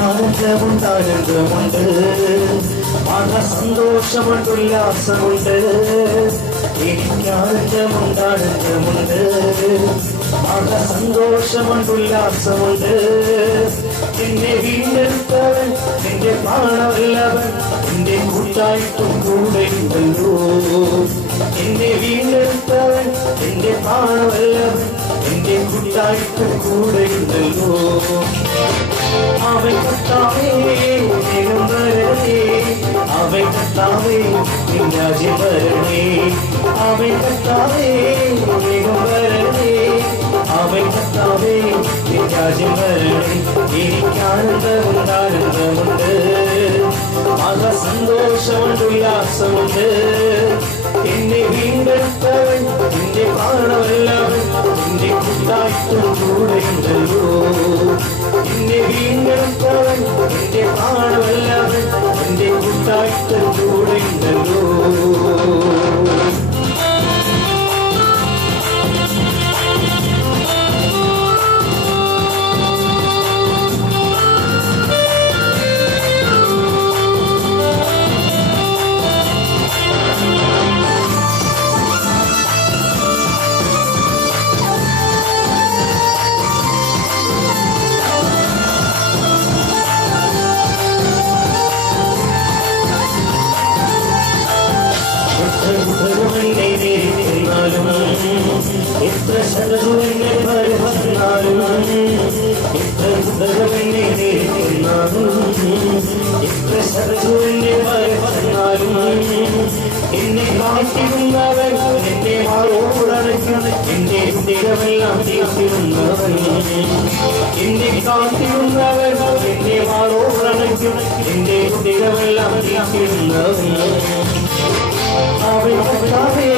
എനിക്കാനന്ദമുണ്ടാനന്ദമുണ്ട് മന സന്തോഷമുണ്ട് ഉല്ലാസമുണ്ട് എനിക്കാനന്ദമുണ്ടാനന്ദമുണ്ട് മന സന്തോഷമുണ്ട് ഉല്ലാസമുണ്ട് എന്നെ വീണ്ടെടുത്തവൻ എന്റെ പ്രാണവല്ലവൻ എന്റെ കൂട്ടായിട്ടും കൂടെയുണ്ടല്ലോ എന്നെ വീണ്ടെടുത്തവൻ എന്റെ പ്രാണവല്ലവൻ എന്റെ കൂട്ടായിട്ടും കൂടെയുണ്ടല്ലോ അവൻ കർത്താവേ വേഗം വരണേ അവൻ കർത്താവേ നിൻ രാജ്യം വരണേ അവൻ കർത്താവേ വേഗം വരണേ അവൻ കർത്താവേ നിൻ രാജ്യം വരണേ എനിക്കാനന്ദമുണ്ടാനന്ദമുണ്ട് മക സന്തോഷമുണ്ട് ഉല്ലാസമുണ്ട് എന്നെ വീണ്ടെടുത്തവൻ എന്റെ പ്രാണവല്ലവൻ എന്റെ കൂട്ടായിട്ടും കൂടെയുണ്ടല്ലോ എന്നെ വീണ്ടെടുത്തവൻ എന്റെ പ്രാണവല്ലവൻ എന്റെ കൂട്ടായിട്ടും കൂടെയുണ്ടല്ലോ എത്ര ശതമെന്നെ വരുന്നാലും എത്ര ഉദരമെന്നെ നേരിടുന്നാലും എത്ര ശതമെന്നെ വരുന്നാലും എന്നെ കാത്തിരുന്നവൻ എന്നെ മാറോടണയ്ക്കുന്ന എന്റെ ഉദരമെല്ലാം തീർത്തിരുന്നവൻ എന്നെ കാത്തിരുന്നവൻ എന്നെ മാറോടണയ്ക്കുന്ന എന്റെ ഉദരമെല്ലാം തീർത്തിരുന്നവൻ അവൻ കർത്താവേ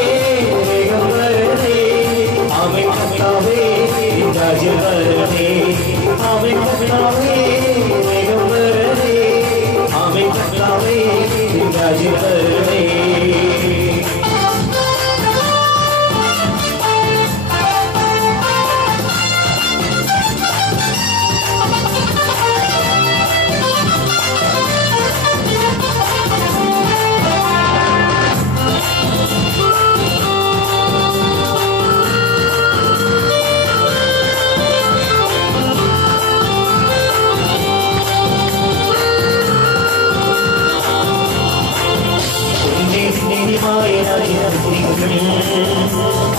വേഗം വരണേ അവൻ കർത്താവേ നിൻ രാജ്യം വരണേ അവൻ കർത്താവേ വേഗം വരണേ അവൻ കർത്താവേ നിൻ രാജ്യം വരണേ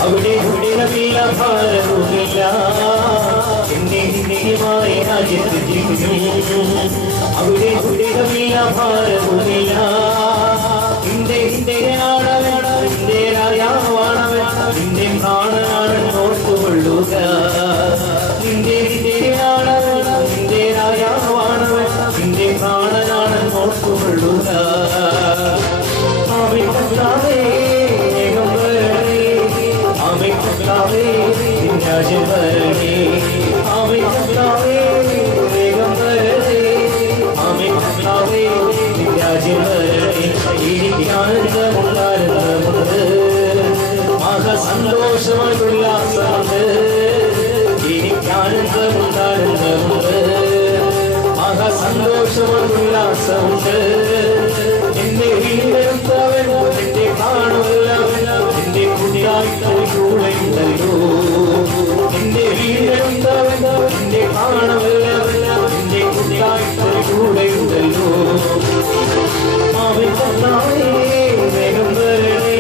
അവിടെ ഉടനമില്ല ഭാരവുമില്ല എന്നെ നിന്നയമായ രാജ്യത്തിരിക്കും അവിടെ ഉടനമില്ല ഭാരവുമില്ല ഇന്ത്യയാണവൻ എന്റെ രാജാവാണവൻ നിന്റെ പ്രാണനാണ് ഓർത്തുകൊള്ളുക ഇന്ത്യയാണവൻ നിന്റെ രാജാവാണവൻ നിന്റെ പ്രാണനാണ് ഓർത്തുകൊള്ളുക അവൻ കർത്താവേ വേഗം വരണേ അവൻ കർത്താവേ നിൻ രാജ്യം വരണേ അവൻ കർത്താവേ വേഗം വരണേ അവൻ കർത്താവേ നിൻ രാജ്യം വരണേ എനിക്കാനന്ദമുണ്ടാനന്ദമുണ്ട് മക സന്തോഷമുണ്ട് ഉല്ലാസമുണ്ട് എനിക്കാനന്ദമുണ്ടാനന്ദമുണ്ട് മക സന്തോഷമുണ്ട് ഉല്ലാസമുണ്ട് എന്നെ വീണ്ടെടുത്തവൻ എന്റെ കാണുവല്ലവൻ എന്റെ കൂട്ടായിട്ട് കൂടെയുണ്ടല്ലോ എന്റെ വീണ്ടെടുത്തവൻ എന്റെ കാണുവല്ലവൻ എന്റെ കൂട്ടായിട്ട് കൂടെയുണ്ടല്ലോ അവൻ കർത്താവേ വേഗം വരണേ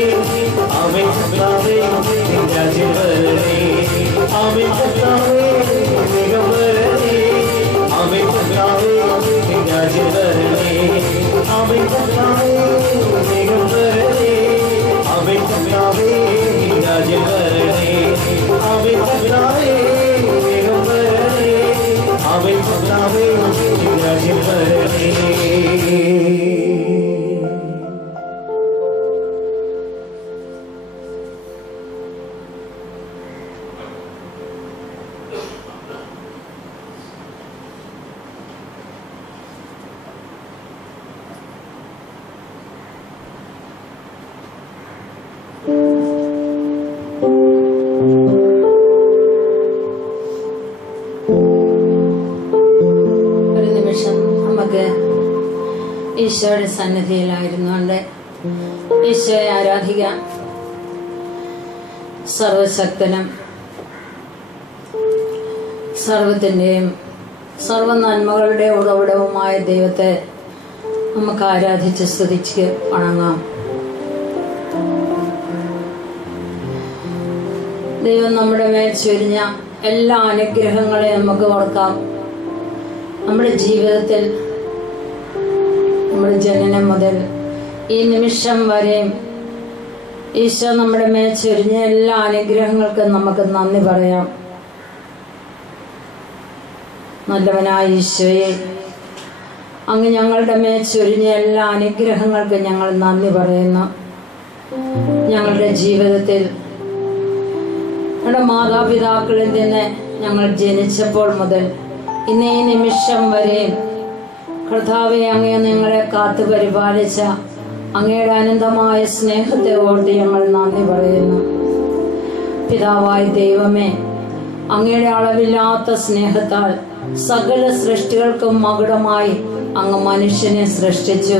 അവൻ കർത്താവേ നിൻ രാജ്യം വരണേ അവൻ കർത്താവേ വേഗം വരണേ അവൻ കർത്താവേ നിൻ രാജ്യം വരണേ അവൻ കർത്താവേ വേഗം വരണേ അവൻ കർത്താവേ നിൻ രാജ്യം വരണേ അവൻ കർത്താവേ വേഗം വരണേ അവൻ കർത്താവേ നിൻ രാജ്യം വരണേ ഒരു നിമിഷം ഈശോയുടെ സന്നിധിയിലായിരുന്നുകൊണ്ട് ഈശോയെ ആരാധിക്കാം. സർവശക്തനും സർവത്തിൻ്റെയും സർവ നന്മകളുടെ ഉറവിടവുമായ ദൈവത്തെ നമുക്ക് ആരാധിച്ച് സ്തുതിച്ച് വണങ്ങാം. ദൈവം നമ്മുടെ മേൽ ചൊരിഞ്ഞ എല്ലാ അനുഗ്രഹങ്ങളെയും നമുക്ക് ഓർക്കാം. നമ്മുടെ ജീവിതത്തിൽ നമ്മുടെ ജനനം മുതൽ ഈ നിമിഷം വരെയും ഈശോ നമ്മുടെ മേൽ ചൊരിഞ്ഞ എല്ലാ അനുഗ്രഹങ്ങൾക്കും നമുക്ക് നന്ദി പറയാം. നല്ലവനായ ഈശോയെ, അങ്ങ് ഞങ്ങളുടെ മേൽ ചൊരിഞ്ഞ എല്ലാ അനുഗ്രഹങ്ങൾക്കും ഞങ്ങൾ നന്ദി പറയുന്നു. ഞങ്ങളുടെ ജീവിതത്തിൽ ഞങ്ങളുടെ മാതാപിതാക്കളിൽ നിന്ന് ഞങ്ങൾ ജനിച്ചപ്പോൾ മുതൽ ഇന്നേ നിമിഷം വരെയും കർത്താവെ, അങ്ങേ ഞങ്ങളെ കാത്തു പരിപാലിച്ച അങ്ങയുടെ അനന്തമായ സ്നേഹത്തെ ഓർത്ത് ഞങ്ങൾ നന്ദി പറയുന്നു. പിതാവായ ദൈവമേ, അങ്ങയുടെ അളവില്ലാത്ത സ്നേഹത്താൽ സകല സൃഷ്ടികൾക്കും മകുടമായി അങ്ങ് മനുഷ്യനെ സൃഷ്ടിച്ചു.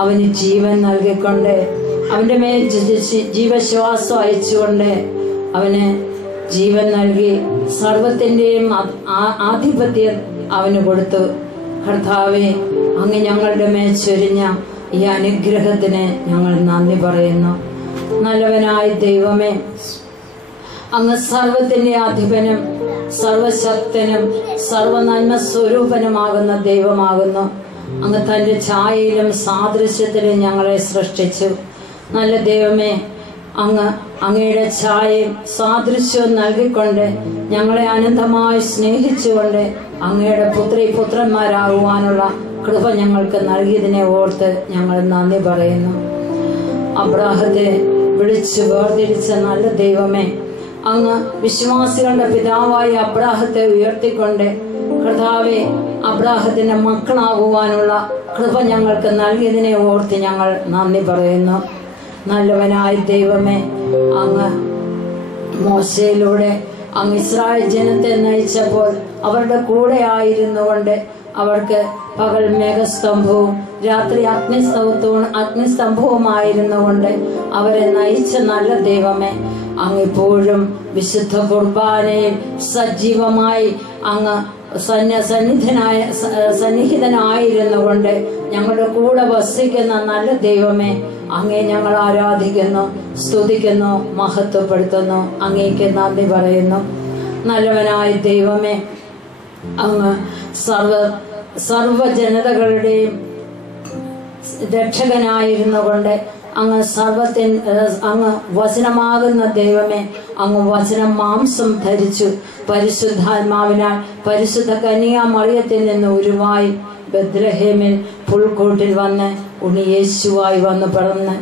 അവന് ജീവൻ നൽകിക്കൊണ്ട് അവന്റെ മേൽ ജീവശ്വാസം അയച്ചുകൊണ്ട് അവന് ജീവൻ നൽകി സർവത്തിന്റെയും ആധിപത്യം അവന് കൊടുത്തു. കർത്താവെ, അങ്ങ് ഞങ്ങളുടെ മേൽ ചൊരിഞ്ഞ ഈ അനുഗ്രഹത്തിന് ഞങ്ങൾ നന്ദി പറയുന്നു. നല്ലവനായ ദൈവമേ, അങ്ങ് സർവത്തിന്റെ അധിപനും സർവശക്തനും സർവനന്മ സ്വരൂപനുമാകുന്ന ദൈവമാകുന്നു. അങ്ങ് തന്റെ ഛായയിലും സാദൃശ്യത്തിലും ഞങ്ങളെ സൃഷ്ടിച്ചു. നല്ല ദൈവമേ, അങ്ങയുടെ ഛായയും സാദൃശ്യവും നൽകിക്കൊണ്ട് ഞങ്ങളെ അനന്തമായി സ്നേഹിച്ചുകൊണ്ട് അങ്ങയുടെ പുത്രന്മാരാകുവാനുള്ള കൃപ ഞങ്ങൾക്ക് നൽകിയതിനെ ഓർത്ത് ഞങ്ങൾ നന്ദി പറയുന്നു. അബ്രാഹത്തെ വിളിച്ചു വേർതിരിച്ച നല്ല ദൈവമേ, അങ്ങ് വിശ്വാസികളുടെ പിതാവായ അബ്രാഹത്തെ ഉയർത്തിക്കൊണ്ട് കർത്താവെ, അബ്രാഹത്തിന്റെ മക്കളാകുവാനുള്ള കൃപ ഞങ്ങൾക്ക് നൽകിയതിനെ ഓർത്ത് ഞങ്ങൾ നന്ദി പറയുന്നു. നല്ലവനായ ദൈവമേ, അങ്ങ് മോശയിലൂടെ അങ്ങ് ഇസ്രായേൽ ജനത്തെ നയിച്ചപ്പോൾ അവരുടെ കൂടെ ആയിരുന്നു കൊണ്ട് അവർക്ക് പകൽ മേഘസ്തംഭവും രാത്രി അഗ്നിസ്തംഭവുമായിരുന്നു കൊണ്ട് അവരെ നയിച്ച നല്ല ദൈവമേ, അങ്ങിപ്പോഴും വിശുദ്ധ കുർബാനയിൽ സജീവമായി അങ്ങ് സന്നിഹിതനായിരുന്നു കൊണ്ട് ഞങ്ങളുടെ കൂടെ വസിക്കുന്ന നല്ല ദൈവമേ, അങ്ങേ ഞങ്ങൾ ആരാധിക്കുന്നു, സ്തുതിക്കുന്നു, മഹത്വപ്പെടുത്തുന്നു. അങ്ങേക്ക് നന്ദി പറയുന്നു. നല്ലവനായ ദൈവമേ, അങ്ങ് സർവ ജനതകളുടെയും രക്ഷകനായിരുന്നു കൊണ്ട് അങ്ങ് അങ്ങ് വചനമാകുന്ന ദൈവമേ, അങ്ങ് വചനം മാംസം ധരിച്ചു പരിശുദ്ധാത്മാവിനാൽ പരിശുദ്ധ കന്യാമറിയത്തിൽ നിന്ന് ഉരുവായി ബത്ലഹേമിൽ പുൽക്കൂട്ടിൽ വന്ന് ഉണ്ണിയേശുവായി വന്ന് പിറന്ന്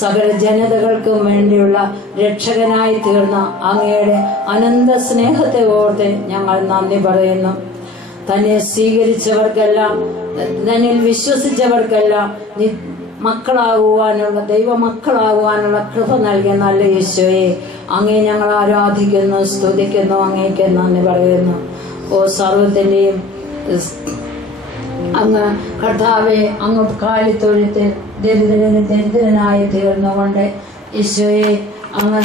സകല ജനതകൾക്കും വേണ്ടിയുള്ള രക്ഷകനായി തീർന്ന അങ്ങയുടെ അനന്ത സ്നേഹത്തെ ഓർത്ത് ഞങ്ങൾ നന്ദി പറയുന്നു. തന്നെ സ്വീകരിച്ചവർക്കെല്ലാം, തന്നിൽ വിശ്വസിച്ചവർക്കെല്ലാം മക്കളാകുവാനുള്ള ദൈവമക്കളാകുവാനുള്ള കൃപ നൽകിയ നല്ല ഈശോയെ, അങ്ങേ ഞങ്ങൾ ആരാധിക്കുന്നു, സ്തുതിക്കുന്നു, അങ്ങേക്ക് നന്ദി പറയുന്നു. ഓ സർവത്തിന്റെയും അങ്ങ് കർത്താവെ, അങ്ങ് കാലിത്തൊഴുത്തിൽ ദരിദ്രനായി തീർന്നുകൊണ്ട് ഈശോയെ, അങ്ങ്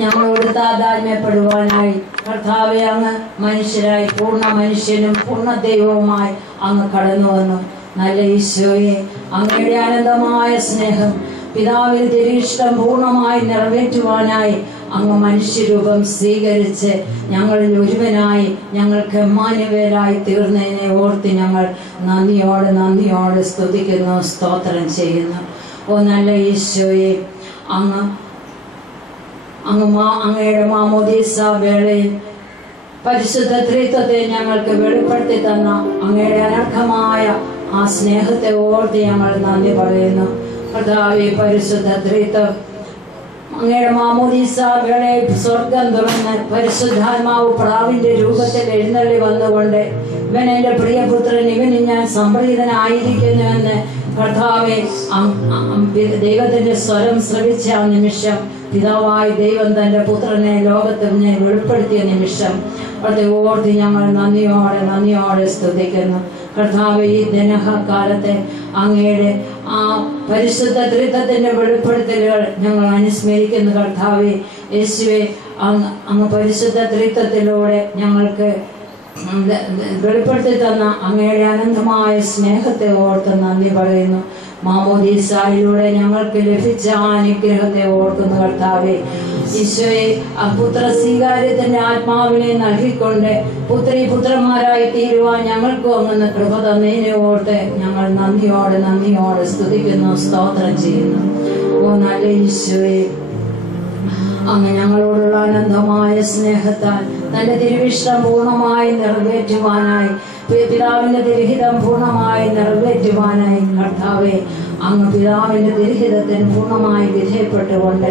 ഞങ്ങളോട് താതാത്മ്യപ്പെടുവാനായി കർത്താവെ, അങ്ങ് മനുഷ്യരായി പൂർണ്ണ മനുഷ്യനും പൂർണ്ണ ദൈവവുമായി അങ്ങ് കടന്നു വന്നു. നല്ല ഈശോയെ, അങ്ങയുടെ അനന്തമായ സ്നേഹം പിതാവിൽ തിരിഷ്ടം പൂർണ്ണമായി നിറവേറ്റുവാനായി അങ്ങ് മനുഷ്യരൂപം സ്വീകരിച്ച് ഞങ്ങളിൽ ഒരുവനായി ഞങ്ങൾക്ക് എമ്മാനുവേലായി തീർന്നതിനെ ഓർത്ത് ഞങ്ങൾ നന്ദിയോടെ സ്തുതിക്കുന്നു, സ്തോത്രം ചെയ്യുന്നു. ഓ നല്ല ഈശോയെ, അങ്ങയുടെ മാമോദീസ വേളയിൽ പരിശുദ്ധ ത്രിത്വത്തെ ഞങ്ങൾക്ക് വെളിപ്പെടുത്തി തന്ന അങ്ങയുടെ അനർഘമായ ആ സ്നേഹത്തെ ഓർത്ത് ഞങ്ങൾ നന്ദി പറയുന്നു. കർത്താവേ, പരിശുദ്ധ ത്രിത്വം അങ്ങയുടെ മാമോദീസ വേളയിൽ സ്വർഗം തുറന്ന് പരിശുദ്ധാത്മാവ് പ്രാവിന്റെ രൂപത്തിൽ എഴുന്നള്ളി വന്നുകൊണ്ട് ഇവൻ എന്റെ പ്രിയപുത്രൻ, ഇവന് ഞാൻ സംപ്രീതനായിരിക്കുന്നുവെന്ന് കർത്താവെ ദൈവത്തിന്റെ സ്വരം ശ്രവിച്ച ആ നിമിഷം പിതാവായ ദൈവം തന്റെ പുത്രനെ ലോകത്തിന് വെളിപ്പെടുത്തിയ നിമിഷം അവിടുത്തെ ഓർത്ത് ഞങ്ങൾ നന്ദിയോടെ സ്തുതിക്കുന്നു. കർത്താവേ, ഈ ദിനകാലത്തെ അങ്ങയുടെ ആ പരിശുദ്ധ ത്രിത്വത്തിന്റെ വെളിപ്പെടുത്തലുകൾ ഞങ്ങൾ അനുസ്മരിക്കുന്നു. കർത്താവേ യേശുവേ, അങ്ങ് പരിശുദ്ധ ത്രിത്വത്തിലൂടെ ഞങ്ങൾക്ക് വെളിപ്പെടുത്തി തന്ന അങ്ങയുടെ അനന്തമായ സ്നേഹത്തെ ഓർത്ത് നന്ദി പറയുന്നു. മാമോദീസായിലൂടെ ഞങ്ങൾക്ക് ലഭിച്ച അനുഗ്രഹത്തെ ഓർക്കുന്നു. കർത്താവേ ഈശോയെ, ആ പുത്ര സ്വീകാര്യത്തിന്റെ ആത്മാവിനെ നൽകിക്കൊണ്ട് പുത്രന്മാരായി തീരുവാൻ ഞങ്ങൾക്കും അങ്ങനെ കൃപ തന്നതിനെ ഓർത്ത് ഞങ്ങൾ നന്ദിയോടെ സ്തുതിക്കുന്നു, സ്തോത്രം ചെയ്യുന്നു. ഓ നല്ല ഈശോയെ, അങ്ങ് ഞങ്ങളോടുള്ള അനന്തമായ സ്നേഹത്താൽ തന്റെ തിരുവിഷ്ടം പൂർണ്ണമായി നിറവേറ്റുവാനായി, പിതാവിന്റെ തിരുഹിതം പൂർണ്ണമായി നിറവേറ്റുവാനായി കർത്താവെ, അങ്ങ് പിതാവിന്റെ തിരുഹിതത്തിന് പൂർണ്ണമായി വിധേയപ്പെട്ടുകൊണ്ട്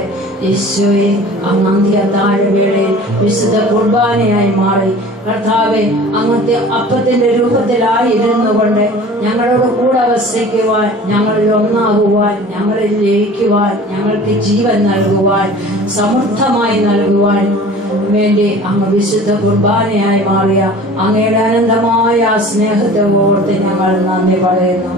ഈശോയെ, അങ്ങ് അന്ത്യത്താഴവേളയിൽ വിശുദ്ധ കുർബാനയായി മാറി കർത്താവെ, അങ്ങത്തെ അപ്പത്തിന്റെ രൂപത്തിലായിരുന്നു കൊണ്ട് ഞങ്ങളോട് കൂടെ വസിക്കുവാൻ, ഞങ്ങളിൽ ഒന്നാകുവാൻ, ഞങ്ങളിൽ ലയിക്കുവാൻ, ഞങ്ങൾക്ക് ജീവൻ നൽകുവാൻ, സമൃദ്ധമായി നൽകുവാൻ വേണ്ടി അങ്ങ് വിശുദ്ധ കുർബാനയായി മാറിയ അങ്ങയുടെ അനന്തമായ സ്നേഹത്തെ ഓർത്ത് ഞങ്ങൾ നന്ദി പറയുന്നു.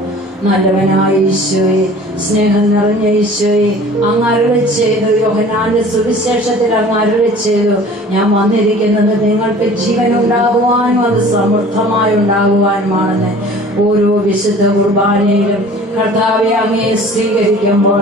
നല്ലവനായ ഈശോയെ, സ്നേഹം നിറഞ്ഞ ഈശോയെ, അങ്ങ് അരുളി ചെയ്തു, യോഹന്നാന്റെ സുവിശേഷത്തിൽ അങ്ങ് അരുളി ചെയ്തു, ഞാൻ വന്നിരിക്കുന്നത് നിങ്ങൾക്ക് ജീവൻ ഉണ്ടാകുവാനും അത് സമൃദ്ധമായി ഉണ്ടാകുവാനുമാണെന്ന്. ഓരോ വിശുദ്ധ കുർബാനയിലും കർത്താവെ, അങ്ങയെ സ്വീകരിക്കുമ്പോൾ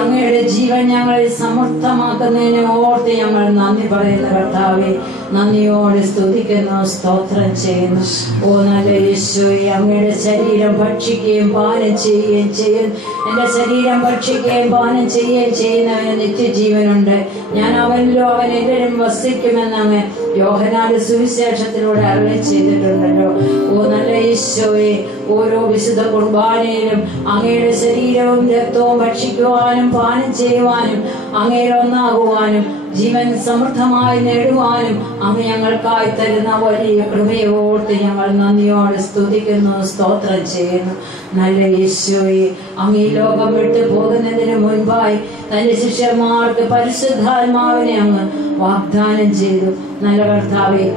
അങ്ങയുടെ ജീവൻ ഞങ്ങളെ സമൃദ്ധമാക്കുന്നതിനെ ഓർത്ത് ഞങ്ങൾ നന്ദി പറയുന്നു. കർത്താവെ, നന്ദിയോടെ സ്തുതിക്കുന്നു, സ്തോത്രം ചെയ്യുന്നു. ഓ നല്ല യേശുവേ, അങ്ങയുടെ ശരീരം ഭക്ഷിക്കുകയും പാനം ചെയ്യുകയും ചെയ്യും. എന്റെ ശരീരം ഭക്ഷിക്കുകയും പാനം ചെയ്യുകയും ചെയ്യുന്നവന് നിത്യജീവനുണ്ട്, ഞാൻ അവനിലും അവൻ എന്നിലും വസിക്കുമെന്ന് അങ്ങ് യോഹന്നാന്റെ സുവിശേഷത്തിലൂടെ അരുളി ചെയ്തിട്ടുണ്ടല്ലോ. ഓ നല്ല ഈശോയെ, ഓരോ വിശുദ്ധ കുർബാനയിലും അങ്ങയുടെ ശരീരവും രക്തവും ഭക്ഷിക്കുവാനും പാനം ചെയ്യുവാനും അങ്ങയിൽ ഒന്നാകുവാനും ജീവൻ സമൃദ്ധമായി നേടുവാനും അങ്ങ് ഞങ്ങൾക്കായി തരുന്ന വലിയ കൃപയെ ഓർത്ത് ഞങ്ങൾ നന്ദിയോടെ സ്തുതിക്കുന്നു, സ്തോത്രം ചെയ്യുന്നു. നല്ല ഈശോയെ, അങ്ങ് ഈ ലോകം വിട്ടു പോകുന്നതിന് മുൻപായി തന്റെ ശിഷ്യന്മാർക്ക് പരിശുദ്ധാത്മാവിനെ അങ്ങ് വാഗ്ദാനം ചെയ്തു. നല്ല കർത്താവെ,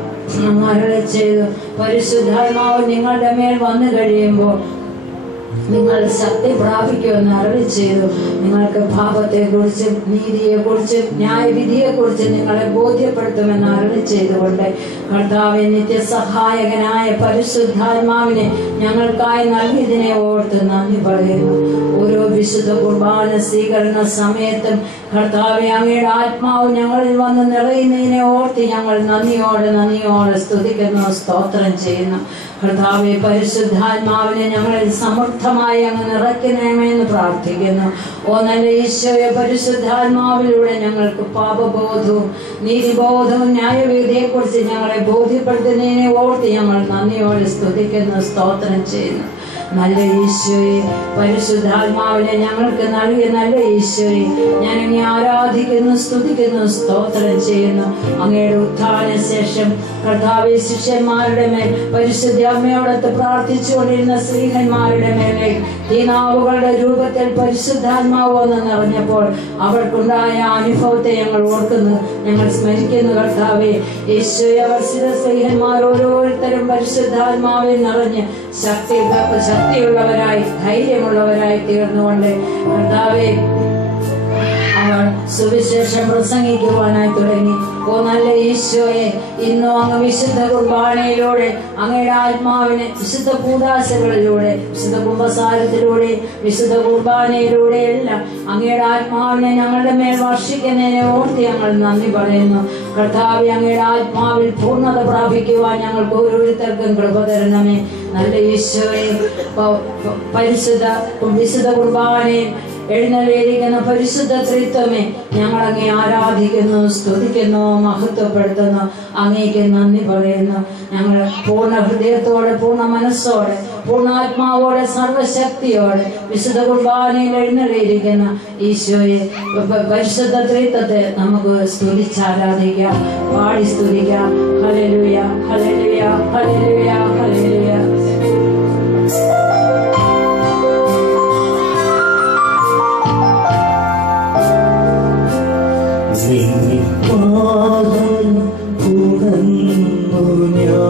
അങ്ങ് അരുളി ചെയ്തു, പരിശുദ്ധാത്മാവ് നിങ്ങളുടെ മേൽ വന്നു കഴിയുമ്പോൾ നിങ്ങൾ ശക്തി പ്രാപിക്കുമെന്ന് അരുളി ചെയ്തു. നിങ്ങൾക്ക് പാപത്തെ കുറിച്ചും നീതിയെ കുറിച്ചും ന്യായവിധിയെ കുറിച്ചും നിങ്ങളെ ബോധ്യപ്പെടുത്തുമെന്ന് അരുളി ചെയ്തുകൊണ്ട് കർത്താവെ, നിത്യസഹായകനായ പരിശുദ്ധാത്മാവിനെ ഞങ്ങൾക്കായി നൽകിയതിനെ ഓർത്ത് നന്ദി പറയുന്നു. ഓരോ വിശുദ്ധ കുർബാന സ്വീകരണ സമയത്തും കർത്താവെ, അങ്ങയുടെ ആത്മാവ് ഞങ്ങളിൽ വന്ന് നിറയുന്നതിനെ ഓർത്ത് ഞങ്ങൾ നന്ദിയോടെ സ്തുതിക്കുന്നു, സ്തോത്രം ചെയ്യുന്നു. കർത്താവെ, പരിശുദ്ധാത്മാവിനെ ഞങ്ങളിൽ സമൃദ്ധമായി അങ്ങ് നിറയ്ക്കണമെന്ന് പ്രാർത്ഥിക്കുന്നു. ഓ നല്ല ഈശോയെ, പരിശുദ്ധാത്മാവിലൂടെ ഞങ്ങൾക്ക് പാപബോധവും നീതിബോധവും ന്യായവിധിയെ കുറിച്ച് ഞങ്ങളെ ബോധ്യപ്പെടുത്തുന്നതിനെ ഓർത്ത് ഞങ്ങൾ നന്ദിയോടെ സ്തുതിക്കുന്നു, സ്തോത്രം ചെയ്യുന്നു. നല്ല ഈശോയെ, പരിശുദ്ധാത്മാവിനെ ഞങ്ങൾക്ക് നൽകിയ നല്ല ഈശോയെ, ഞാൻ അങ്ങേ ആരാധിക്കുന്നു, സ്തുതിക്കുന്നു, സ്തോത്രം ചെയ്യുന്നു. അങ്ങയുടെ ഉത്ഥാന ശേഷം കർത്താവെ, ശിഷ്യന്മാരുടെ മേൽ പരിശുദ്ധ അമ്മയോടൊത്ത് പ്രാർത്ഥിച്ചുകൊണ്ടിരുന്ന സ്ത്രീഹന്മാരുടെ മേലെ തീനാവുകളുടെ രൂപത്തിൽ പരിശുദ്ധാത്മാവ് വന്ന് നിറഞ്ഞപ്പോൾ അവർക്കുണ്ടായ അനുഭവത്തെ ഞങ്ങൾ ഓർക്കുന്നു, ഞങ്ങൾ സ്മരിക്കുന്നു. കർത്താവെ ഈശോയെ, അവർ സ്ത്രീഹന്മാർ ഓരോരുത്തരും പരിശുദ്ധാത്മാവിൽ നിറഞ്ഞ് ശക്തിയുള്ളവരായി ധൈര്യമുള്ളവരായി തീർന്നുകൊണ്ട് കർത്താവെ, അവർ സുവിശേഷം പ്രസംഗിക്കുവാനായി തുടങ്ങി. ഓ നല്ല ഈശോയെ, ഇന്നും അങ്ങ് വിശുദ്ധ കുർബാനയിലൂടെ അങ്ങയുടെ ആത്മാവിനെ വിശുദ്ധ കൂദാശകളിലൂടെ, വിശുദ്ധ കുമ്പസാരത്തിലൂടെ, വിശുദ്ധ കുർബാനയിലൂടെ എല്ലാം അങ്ങയുടെ ആത്മാവിനെ ഞങ്ങളുടെ മേൽ വർഷിക്കുന്നതിനെ ഓർത്ത് ഞങ്ങൾ നന്ദി പറയുന്നു. കർത്താവെ, അങ്ങയുടെ ആത്മാവിൽ പൂർണ്ണത പ്രാപിക്കുവാൻ ഞങ്ങൾക്ക് ഓരോരുത്തർക്കും കൃപ തരണമേ. നല്ല ഈശോയെ, വിശുദ്ധ കുർബാനയിൽ എഴുന്നള്ളിയിരിക്കുന്ന പരിശുദ്ധ ത്രിത്വമേ, ഞങ്ങൾ അങ്ങേ ആരാധിക്കുന്നു, സ്തുതിക്കുന്നു, മഹത്വപ്പെടുത്തുന്നു, അങ്ങേക്ക് നന്ദി പറയുന്നു. ഞങ്ങൾ പൂർണ്ണ ഹൃദയത്തോടെ, പൂർണ്ണ മനസ്സോടെ, പൂർണ്ണാത്മാവോടെ, സർവശക്തിയോടെ വിശുദ്ധ കുർബാനയിൽ എഴുന്നള്ളിയിരിക്കുന്ന ഈശോയെ, പരിശുദ്ധ ത്രിത്വത്തെ നമുക്ക് സ്തുതിച്ചാരാധിക്കാം, പാടി സ്തുതിക്കാം. Hallelujah, hallelujah, hallelujah, hallelujah. പാദം കുടന്നു ഞാൻ